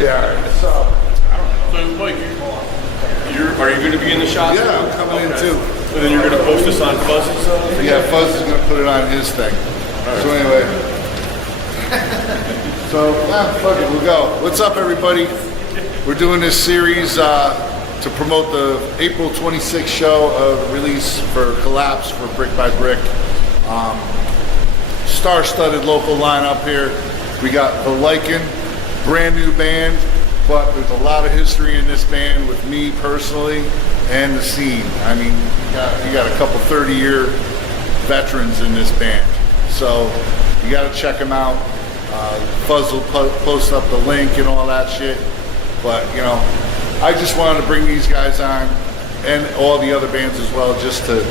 Yeah. So I don't know. So, Mike, are you going to be in the shot? Yeah, I'm coming in too. And then you're going to post this on Fuzz's? Yeah, Fuzz is going to put it on his thing. Right. So anyway. So, fuck it, we'll go. What's up, everybody? We're doing this series to promote the April 26th show of release for Collapse for Brick by Brick. Star-studded local lineup here. We got the Lycan, brand new band, but there's a lot of history in this band with me personally and the scene. I mean, you got a couple 30-year veterans in this band, so you got to check them out. Fuzz will post up the link and all that shit, but you know, I just wanted to bring these guys on and all the other bands as well, just to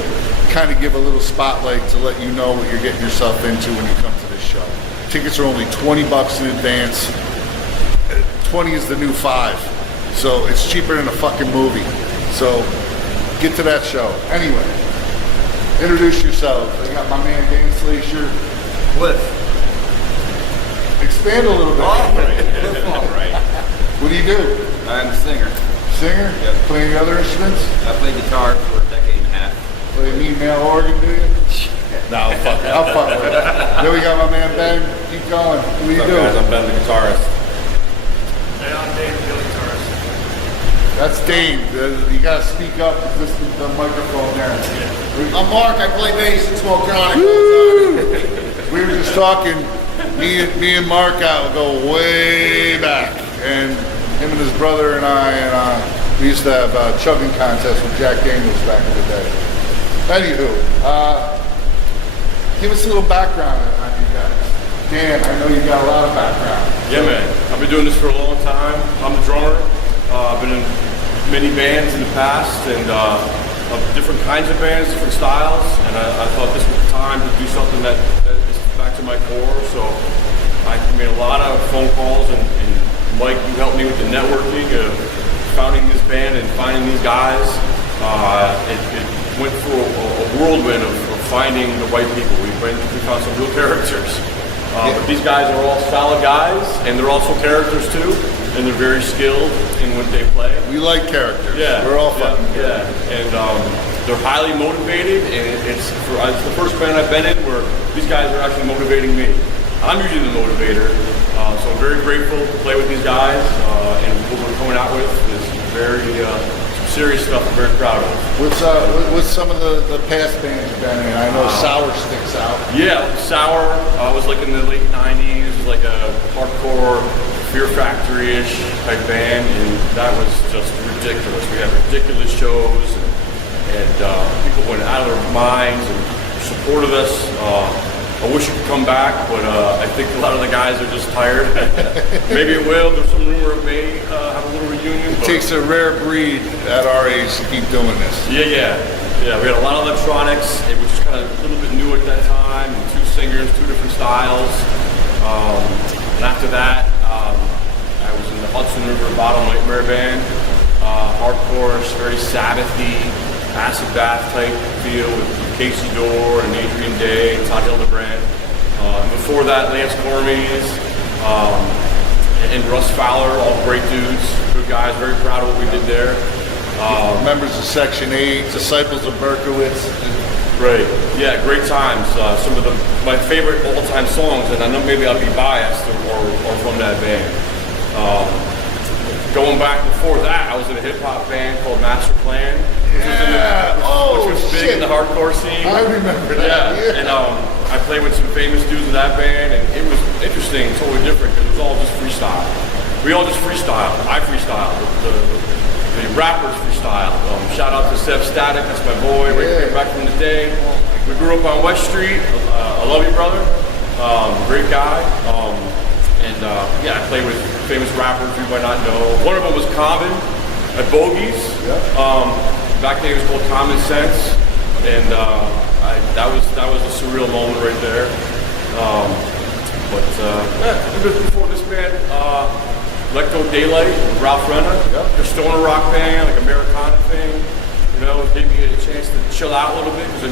kind of give a little spotlight to let you know what you're getting yourself into when you come to this show. Tickets are only $20 in advance. 20 is the new 5, so it's cheaper than a fucking movie. So get to that show. Anyway, introduce yourselves. I got my man Dan Slater. Cliff. Expand a little bit. All right. What do you do? I'm a singer. Singer? Yep. Play any other instruments? I played guitar for a decade and a half. Play mean male organ, do you? No, fuck it. I'll fuck with it. Then we got my man Ben. Keep going. What do you do? Guys, I'm Ben the guitarist. And I'm Dave, the guitarist. That's Dave. You gotta speak up because this is the microphone there. I'm Mark, I play bass and smoke chronic. We were just talking, me and Mark out go way back, and him and his brother and I, we used to have chugging contests with Jack Daniels back in the day. Anywho, give us a little background on you guys. Dan, I know you got a lot of background. Yeah, man. I've been doing this for a long time. I'm a drummer. I've been in many bands in the past, and of different kinds of bands, different styles, and I thought this was the time to do something that is back to my core. So I made a lot of phone calls, and Mike, you helped me with the networking of founding this band and finding these guys. It went through a whirlwind of finding the right people. We found some real characters. But these guys are all solid guys, and they're also characters too, and they're very skilled in what they play. We like characters. Yeah, we're all fucking good. Yeah, and they're highly motivated, and it's the first band I've been in where these guys are actually motivating me. I'm usually the motivator, so I'm very grateful to play with these guys, and what we're coming out with is very serious stuff. I'm very proud of. What's some of the past bands you've been in? I know Sour sticks out. Yeah, Sour was like in the late 90s, it was like a hardcore Fear Factory-ish type band, and that was just ridiculous. We had ridiculous shows, and people went out of their minds and supported us. I wish it could come back, but I think a lot of the guys are just tired. Maybe it will. There's some rumor it may have a little reunion. It takes a rare breed at our age to keep doing this. Yeah. We had a lot of electronics, which was kind of a little bit new at that time. And 2 singers, 2 different styles. And after that, I was in the Hudson River Bottom Nightmare band. Hardcore, very Sabbathy, acid bath type feel with Casey Dorr and Adrian Day and Todd Hildebrand. Before that, Lance Cormies and Russ Fowler, all great dudes, good guys, very proud of what we did there. Members of Section 8, Disciples of Berkowitz. Right, yeah, great times. Some of my favorite all-time songs, and I know maybe I'll be biased, or from that band. Going back before that, I was in a hip-hop band called Master Plan. Which was big in the hardcore scene. I remember that. Yeah. And I played with some famous dudes in that band, and it was interesting, totally different, because it was all just freestyle. We all just freestyled. I freestyled. The rappers freestyled. Shout out to Seth Static, that's my boy, right back from the day. We grew up on West Street. I love you, brother. Great guy. I played with famous rappers you might not know. One of them was Common at Bogies. Back then it was called Common Sense, and that was a surreal moment right there. Before this band, Lecto Daylight, Ralph Renner, the stoner rock band, like Americana thing. You know, it gave me a chance to chill out a little bit because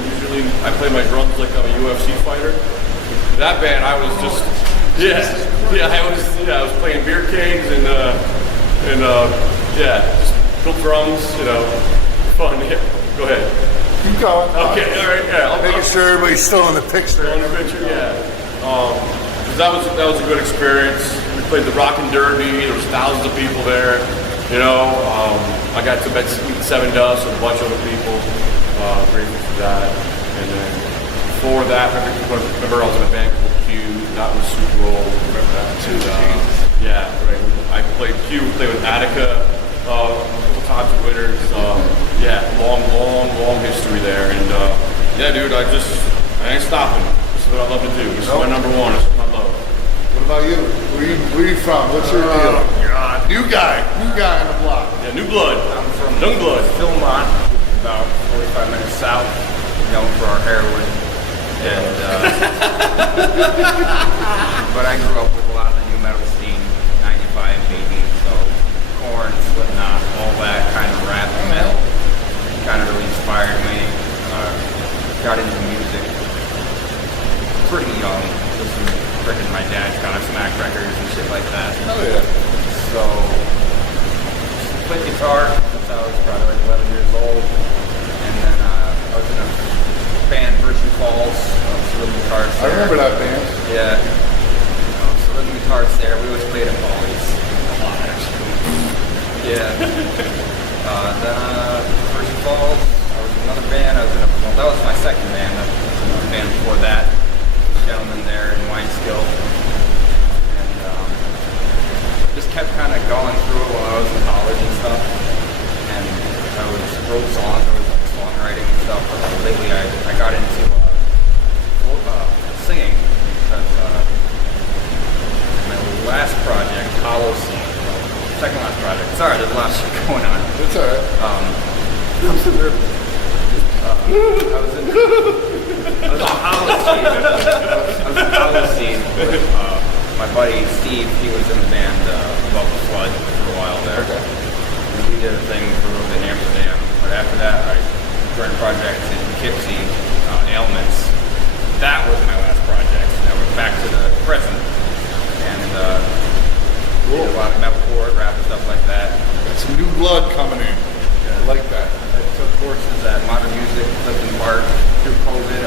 I play my drums like I'm a UFC fighter. That band, I was just I was playing beer kegs and just built drums, fun. Yeah. Go ahead. Keep going. Okay, all right, yeah. Making sure everybody's still in the picture. In the picture, yeah. That was a good experience. We played the Rockin' Derby. There was thousands of people there. I got to meet Seven Dust and a bunch of other people. Grateful for that. And then before that, I remember I was in a band called Q. That was super old. Remember that too? Yeah, right. I played Q. Played with Attica. A couple times with Winners. Long history there. And dude, I ain't stopping. This is what I love to do. This is my number one. This is my love. What about you? Where you from? What's your deal? God. New guy on the block. Yeah, new blood. I'm from Young blood. Philmont, about 45 minutes south, known for our heroin. And but I grew up with a lot of the new metal scene, 95 baby, so Korn, Slipknot, all that kind of rap and metal kind of really inspired me. Got into music pretty young, listening to freaking my dad's kind of smack records and shit like that. Oh yeah. So played guitar since I was probably like 11 years old, and then I was in a band, Virtue Falls, rhythm guitars I there. remember that band. Yeah. So rhythm guitars there. We always played at Molly's a lot, actually. Yeah. Then Virtue Falls, I was in another band. That was my second band. I was in another band before that. Gentleman there in Wineskill. Just kept kind of going through it while I was in college and stuff, and I wrote songs, I was songwriting and stuff, but lately I got into singing, because my last project, Hollow Scene, second last project, sorry, there's a lot of shit going on. It's alright. I'm so nervous. I was in Hollow Scene. I was in Hollow Scene with my buddy Steve. He was in the band Above the Flood for a while there. Okay. And we did a thing for a little bit in Amsterdam. But after that, I joined a project in Poughkeepsie, Ailments. That was my last project. Now we're back to the present. And did a lot of metalcore, rap, and stuff like that. Got some new blood coming in. Yeah, I like that. I took courses at Modern Music, Clifton Park through COVID.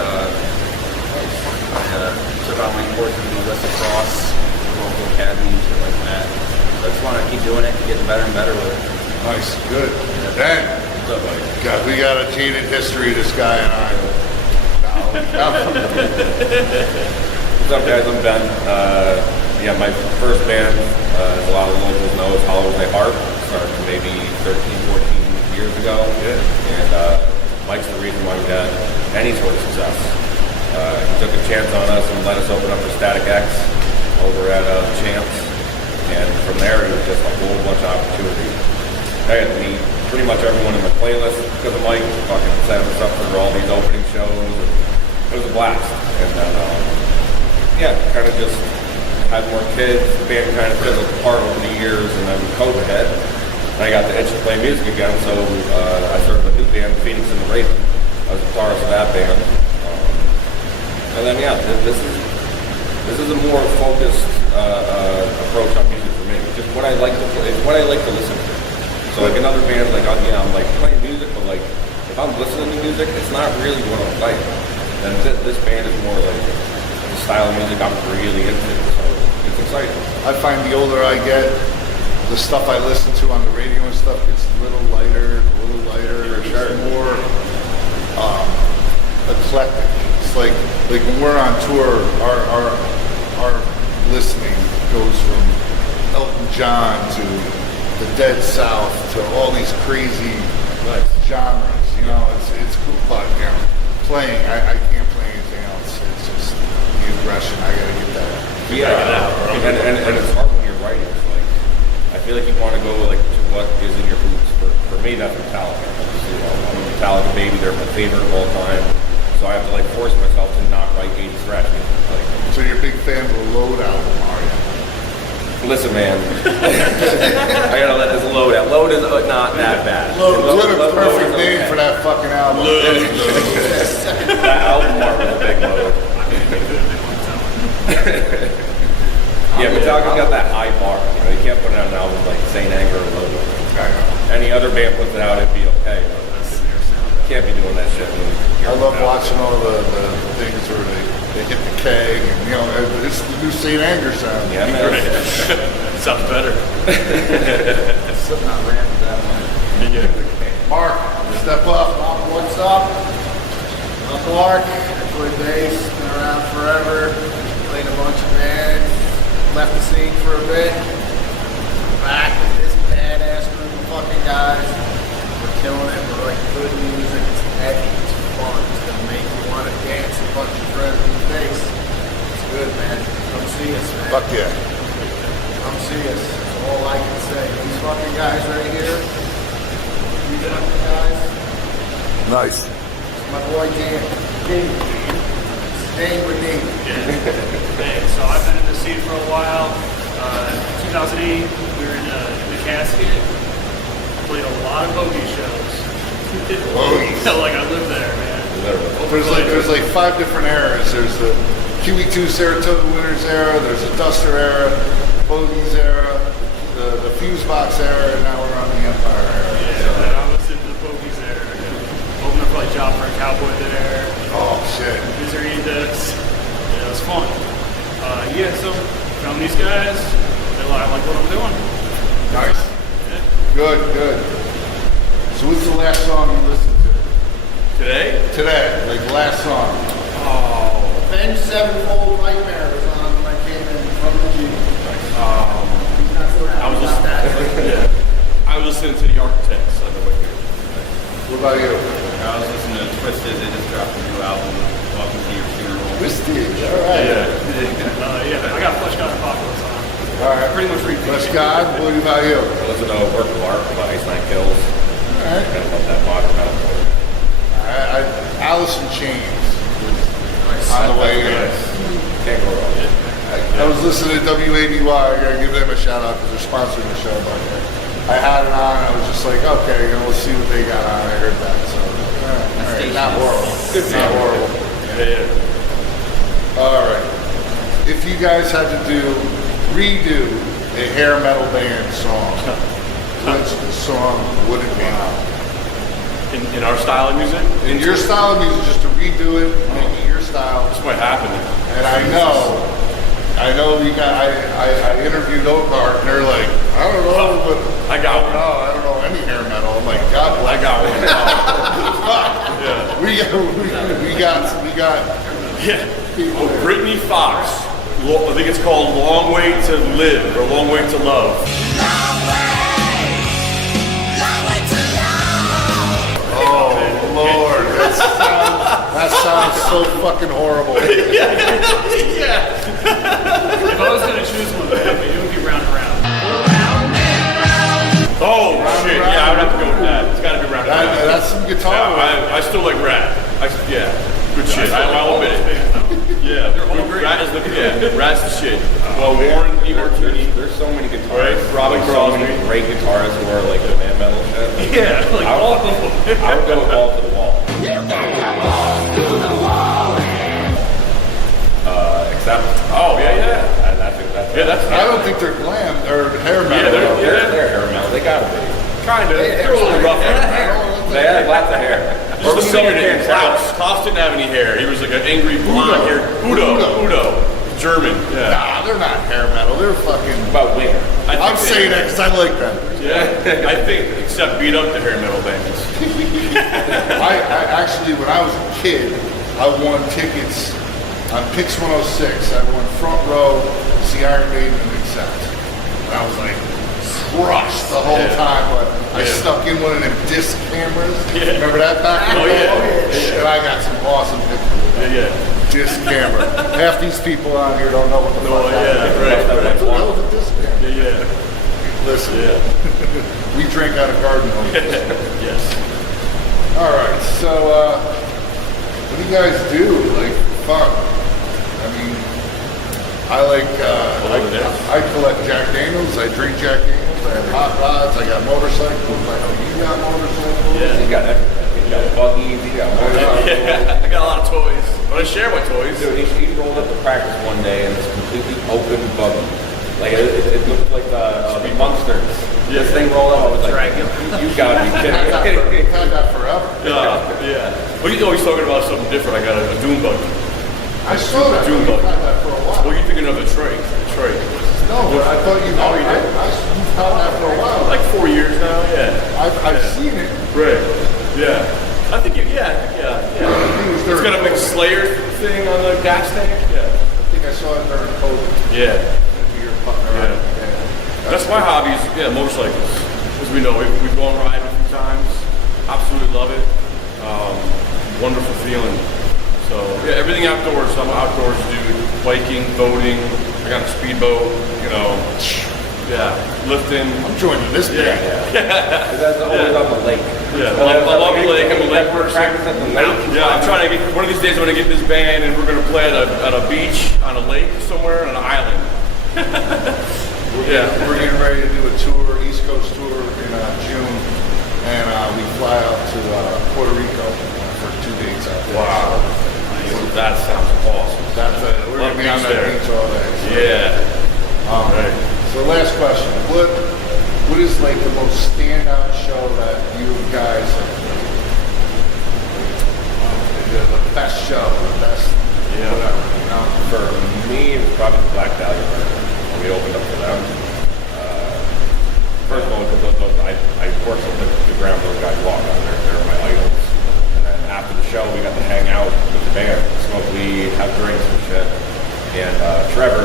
I took online courses in Melissa Cross, local academy, and shit like that. I just want to keep doing it, getting better and better with it. Nice, good. Ben, God, we got a jaded history, this guy and I. What's up, guys? I'm Ben. My first band, as a lot of locals know, is Hollow Day Harp. Started maybe 13, 14 years ago. Yeah. And Mike's the reason why we had any sort of success. He took a chance on us and let us open up for Static X over at Champs. And from there, it was just a whole bunch of opportunities. I had to meet pretty much everyone in my playlist because of Mike. Fucking set us up for all these opening shows. It was a blast. And then, kind of just had more kids. The band kind of fizzled apart over the years, and then COVID hit. And I got the itch to play music again, so I started a new band, Phoenix and the Raven. I was the guitarist of that band. And then, this is a more focused approach on music for me. Just what I like to play, it's what I like to listen to. So like another band, I'm like playing music, but like if I'm listening to music, it's not really what I'm playing. And this band is more like the style of music I'm really into. So it's exciting. I find the older I get, the stuff I listen to on the radio and stuff gets a little lighter. It's more eclectic. It's like when we're on tour, our listening goes from Elton John to the Dead South to all these crazy genres. It's cool. But playing, I can't play anything else. It's just the aggression. I gotta get that. And it's hard when you're writing. It's like I feel like you want to go to what is in your boots. For me, that's Metallica. I'm a Metallica baby. They're my favorite of all time. So I have to force myself to not write 80s thrash music. So you're a big fan of the Load album, are you? Listen, man. I gotta let this load out. Load is not that bad. What a perfect name for that fucking album. That album art was a big load. Yeah, Metallica's got that high bar. You know, you can't put it on an album like Saint Anger or Logo. Any other band puts it out, it'd be okay. But can't be doing that shit. I love watching all the things where they hit the keg, and you know, it's the new St. Anger sound. Yeah, man. Sounds better. Sitting on ramp with that one. Mark, step up. What's up? I'm Mark. I play bass. Been around forever. Played a bunch of bands. Left the scene for a bit. Back with this badass group of fucking guys. We're killing it. We're like good music. It's heavy. It's fun. It's gonna make you want to dance a bunch of friends in the face. It's good, man. Come see us, man. Fuck yeah. Come see us. That's all I can say. These fucking guys right here. These fucking guys. Nice. My boy Dan. Staying with me. Hey, so I've been in the scene for a while. 2008, we were in the casket. Played a lot of bogey shows. Bogies. Like I lived there, man. There's like 5 different eras. There's the QE2 Saratoga Winners era, there's the Duster era, Bogies era, the Fuse Box era, and now we're on the Empire era. Yeah, I was in the bogeys there. Opened up like job for a cowboy there. Oh shit. Misery Index. Yeah, it was fun. Yeah, so found these guys. I like what I'm doing. Nice. Yeah. Good. So what's the last song you listened to? Today, like the last song. Avenged Sevenfold Nightmare was on when I came in from the G. I was listening. I was listening to the Architects on the way here. What about you? I was listening to Twisted. They just dropped a new album. Welcome to Your Funeral. Twisted. All right. Yeah, I got Flesh God Apocalypse on. All right. Pretty much repeat. Bless God. What about you? I listen to Work of Art by Ice Nine Kills. All right. Kind of love that modern metal. Alice in Chains on the way in. Can't go wrong. I was listening to WADY. I gotta give them a shout out because they're sponsoring the show. But I had it on. I was just like, okay, you know, let's see what they got on. I heard that, so all right, not horrible. Not horrible. Yeah. All right. If you guys had to redo a hair metal band song, which song would it be? In our style of music, In your style of music, just to redo it, make it your style. that's what happened. And I know you got. I interviewed Oakart, and they're like, I don't know, but I got one. I don't know any hair metal. I'm like, God bless. I got one. Yeah. We got. Yeah. Oh, Brittany Fox. I think it's called "Long Way to Live" or "Long Way to Love." Oh Lord, that sounds so fucking horrible. Yeah. If I was gonna choose one, it would be Round and Round. Oh shit! Yeah, I would have to go with that. It's got to be Round and Round. That's some guitar. Yeah, I still like Rat. Yeah, good shit. I'll admit it. Yeah, Rat is Rat's the shit. Well, Warren E. Martini. There's so many guitarists. Right. Robin Like, so many Crosby. great guitarists who are like the man metal shit. Yeah, like all of them. I would go with Ball to the Wall. Except. Oh yeah. That's I don't think they're glam or hair metal. They're hair metal. They gotta be. Kind of. They're a little rough. They have lots of hair. Just the singer named Klaus. Klaus didn't have any hair. He was like an angry blonde haired Udo. German. Yeah. Nah, they're not hair metal. They're fucking. About winger. I'm saying that because I like them. Yeah. I think except beat up the hair metal bands. I actually, when I was a kid, I won tickets on Pix 106. I won front row to see Iron Maiden and Accept. And I was like crushed the whole time, but I stuck in one of them disc cameras. Yeah. Remember that back in the day? Yeah. And I got some awesome pictures. Yeah. Disc camera. Half these people out here don't know what the fuck that is. Right. What the hell is a disc camera? Yeah. Listen, Yeah. we drink out of garden hoses. Yes. All right, so what do you guys do? Like fun? I mean, I like I collect Jack Daniels. I drink Jack Daniels. I have hot rods. I got motorcycles. I know you got motorcycles. Yeah. You got everything. You got buggies. You got motorcycles. Yeah. I got a lot of toys. But I share my toys. Dude, he rolled up to practice one day in this completely open buggy Like it looked like the Monsters. Yeah. This thing rolled up. I was like, you gotta be kidding me. We've had that forever. Yeah. Well, you know he's talking about something different. I got a dune buggy. I saw that. Dune We've buggy. had that for a while. Well, you're thinking of a Trey. No, but I thought you. Oh, you did? You've had that for a while. Like 4 years now. Yeah. I've seen it. Right. Yeah. I think yeah. It's got a big Slayer thing on the gas tank. Yeah. I think I saw it during COVID. Yeah. You're putting around. Yeah. That's my hobby is motorcycles. As we know, we've gone riding a few times. Absolutely love it. Wonderful feeling. So yeah, everything outdoors. I'm an outdoors dude. Biking, boating. I got a speedboat. Yeah, lifting. I'm joining this band. That's always on the lake. Yeah, I love the lake. I'm a lake person. Practice at the lake. Yeah, I'm trying to get, one of these days I'm going to get this band and we're going to play at a beach, on a lake somewhere, on an island. We're getting ready to do a tour, East Coast tour in June, and we fly out to Puerto Rico for 2 days out there. Wow. That sounds awesome. We're going to be on that beach all day. Yeah. Right. So last question, what is like the most standout show that you guys have played? The best show, the best whatever, you know? For me, it was probably the Black Dahlia Murder. We opened up for them. First of all, because I worked on the ground, those guys walk out there. They're my idols. And then after the show, we got to hang out with the band, smoke weed, have drinks and shit. And Trevor,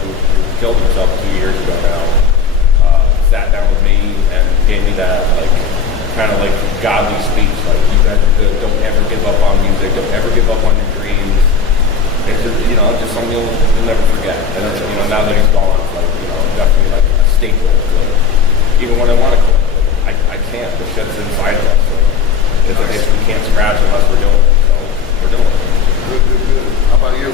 who killed himself 2 years ago now, sat down with me and gave me that kind of godly speech, like you guys are good, don't ever give up on music, don't ever give up on your dreams. It's just, just something you'll never forget. And it's, now that he's gone, it's definitely a staple. Even when I want to quit, I can't. The shit's inside of us. It's a we can't scratch unless we're doing it. So we're doing it. Good. How about you?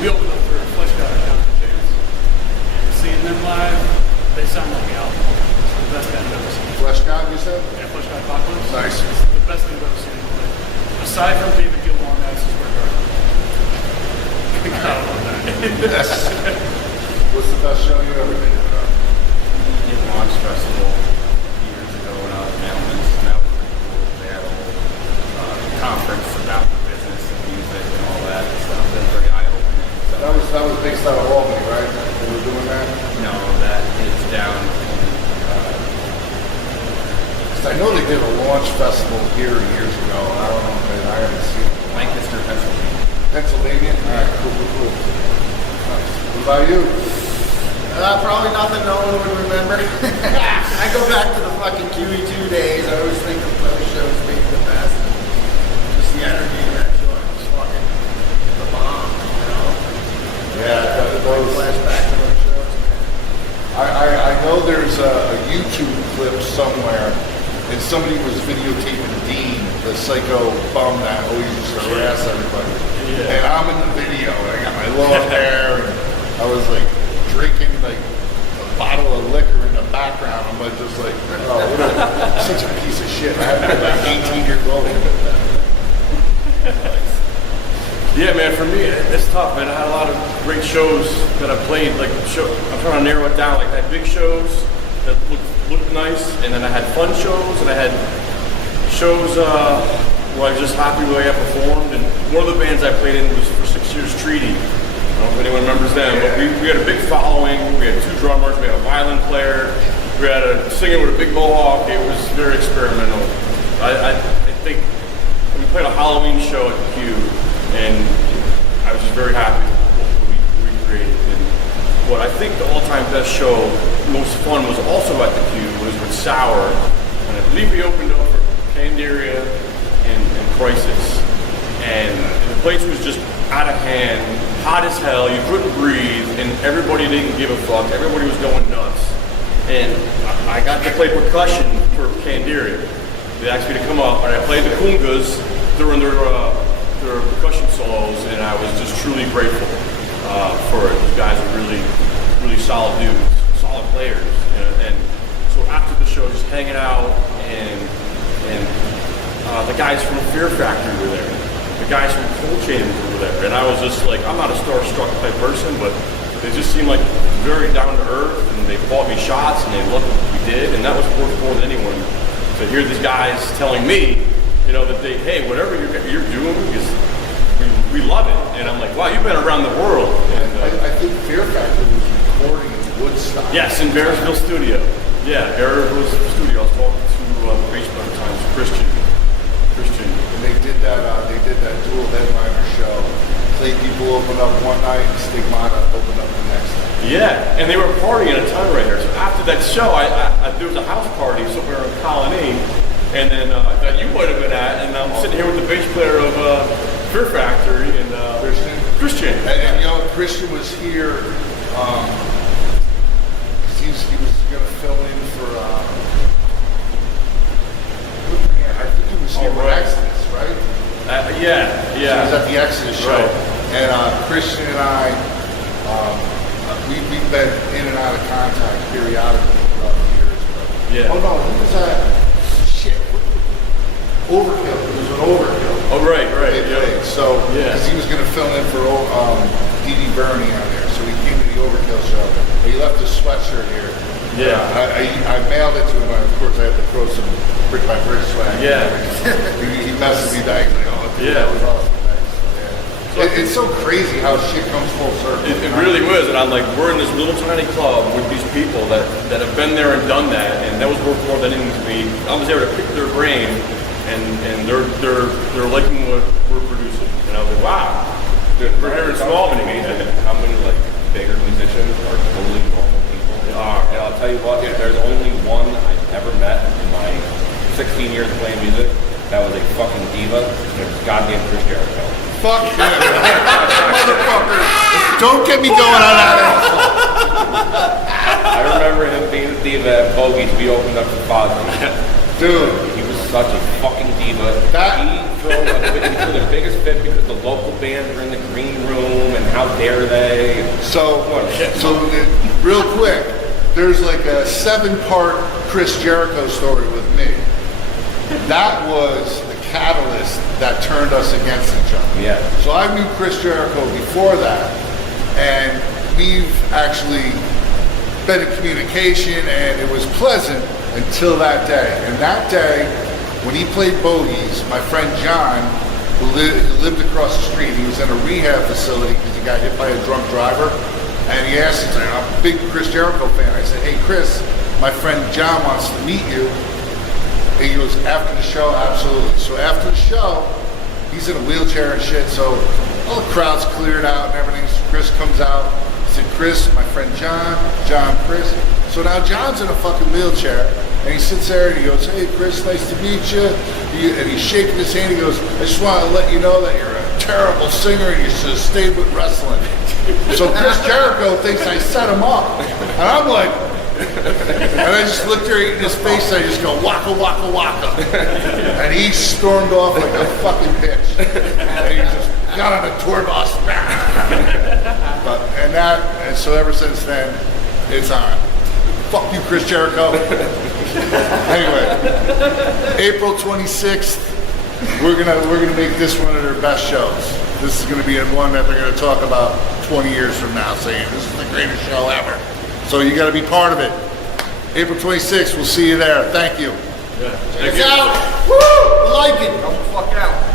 We opened up for Flesh God and Chance, and seeing them live, they sound like the album. It's the best band I've ever seen. Flesh God, you said? Yeah, Flesh God Apocalypse. Nice. It's the best thing I've ever seen. But aside from David Gilmour and Madison Square Garden, I love that. What's the best show you ever did? Did Launch Festival years ago when I was in Elements. That was pretty cool. They had a whole conference about the business and music and all that stuff. That was very eye-opening. So, That was based out of Albany, right? They were doing that? no, that is down. 'Cause I know they did a launch festival here years ago. I don't know, man, I haven't seen it. Lancaster, Pennsylvania. Pennsylvania? All right, cool. Nice. What about you? Probably nothing no one would remember. I go back to the fucking QE2 days. I always think of those shows being the best. Just the energy in that show was fucking the bomb, Yeah, those. Flashback to those shows, man. I know there's a YouTube clip somewhere, and somebody was videotaping Dean, the psycho bum that always used to harass everybody. And I'm in the video, and I got my long hair, and I was drinking a bottle of liquor in the background. I'm just oh, such a piece of shit. I had to be 18 years old. Yeah, man, for me, it's tough, man. I had a lot of great shows that I played. I'm trying to narrow it down. I had big shows that looked nice, and then I had fun shows, and I had shows where I was just happy with the way I performed. And one of the bands I played in was for 6 years, Treaty. I don't know if anyone remembers them, but we had a big following. We had 2 drummers, we had a violin player, we had a singer with a big mohawk. It was very experimental. I think we played a Halloween show at the Q, and I was just very happy with what we created. And what I think the all-time best show, most fun, was also at the Q, was with Sour, and I believe we opened up for Candiria and Crisis, and the place was just out of hand, hot as hell, you couldn't breathe, and everybody didn't give a fuck, everybody was going nuts. And I got to play percussion for Candiria. They asked me to come up, and I played the congas during their percussion solos, and I was just truly grateful for it. Those guys are really, really solid dudes, solid players. And so after the show, just hanging out, and the guys from Fear Factory were there. The guys from Cold Chain were there, and I was just I'm not a starstruck type person, but They just seemed like very down to earth, and they bought me shots, and they loved what we did, and that was worth more than anyone. To hear these guys telling me, you know, that they, hey, whatever you're doing is, we love it, and I'm like, wow, you've been around the world. And, I think Fear Factor was recording in Woodstock. yes, in Bearsville Studio. Yeah, Bearsville Studio. I was talking to the bass player at the time, Christian. And they did that dual headliner show. Play People opened up one night, and Stigmata opened up the next night. Yeah, and they were partying a ton right here. So after that show, there was a house party somewhere in Colony, and then that you might have been at, and I'm sitting here with the bass player of Fear Factory and Christian. And you know, Christian was here. He was going to fill in for. I think he was here for Exodus, right? Yeah. He was at the Exodus show, Right. and Christian and I, we've been in and out of contact periodically throughout the years. But, Yeah. oh no, who was that? Shit. Overkill. It was an Overkill. Oh, right. They played. So, Yeah. because he was going to fill in for D.D. Burney on there, so he came to the Overkill show. He left his sweatshirt here. Yeah. I mailed it to him. Of course, I had to throw some brick by brick swag. Yeah. he messaged me back. He's like, oh, dude, Yeah. that was awesome. Thanks. Yeah. It's so crazy how shit comes full circle. It really was, and I'm like, we're in this little tiny club with these people that have been there and done that, and that was worth more than anything to me. I was able to pick their brain, and they're liking what we're producing, and I was like, wow, we're here in small amazing how many like bigger musicians are totally normal people. They are. And I'll tell you what, there's only one I've ever met in my 16 years of playing music that was a fucking diva, and it was goddamn Chris Jericho. Fuck you. Motherfucker. Don't get me going on that asshole. I remember him being a diva at Bogey's. We opened up for Fozzy. Dude. He was such a fucking diva. That- He threw the biggest fit because the local bands were in the green room, and how dare they? So real quick, there's like a 7-part Chris Jericho story with me. That was the catalyst that turned us against each other. Yeah. So I knew Chris Jericho before that, and we've actually been in communication, and it was pleasant until that day. And that day, when he played Bogies, my friend John, who lived across the street, he was in a rehab facility because he got hit by a drunk driver, and he asked me, I'm a big Chris Jericho fan. I said, hey Chris, my friend John wants to meet you. And he goes, after the show, absolutely. So after the show, he's in a wheelchair and shit, so all the crowd's cleared out and everything. So Chris comes out. I said, Chris, my friend John, Chris. So now John's in a fucking wheelchair, and he sits there and he goes, hey Chris, nice to meet you. And he's shaking his hand. He goes, I just want to let you know that you're a terrible singer and you should have stayed with wrestling. So Chris Jericho thinks I set him up. And I'm like, and I just looked there in his face and I just go, waka, waka, waka. And he stormed off like a fucking bitch. And he just got on a tour bus. And so ever since then, it's on. Fuck you, Chris Jericho. Anyway, April 26th, we're gonna make this one of their best shows. This is gonna be one that they're gonna talk about 20 years from now, saying this is the greatest show ever. So you got to be part of it. April 26th, we'll see you there. Thank you. Yeah. Check us out. Woo! Like it. Don't fuck out.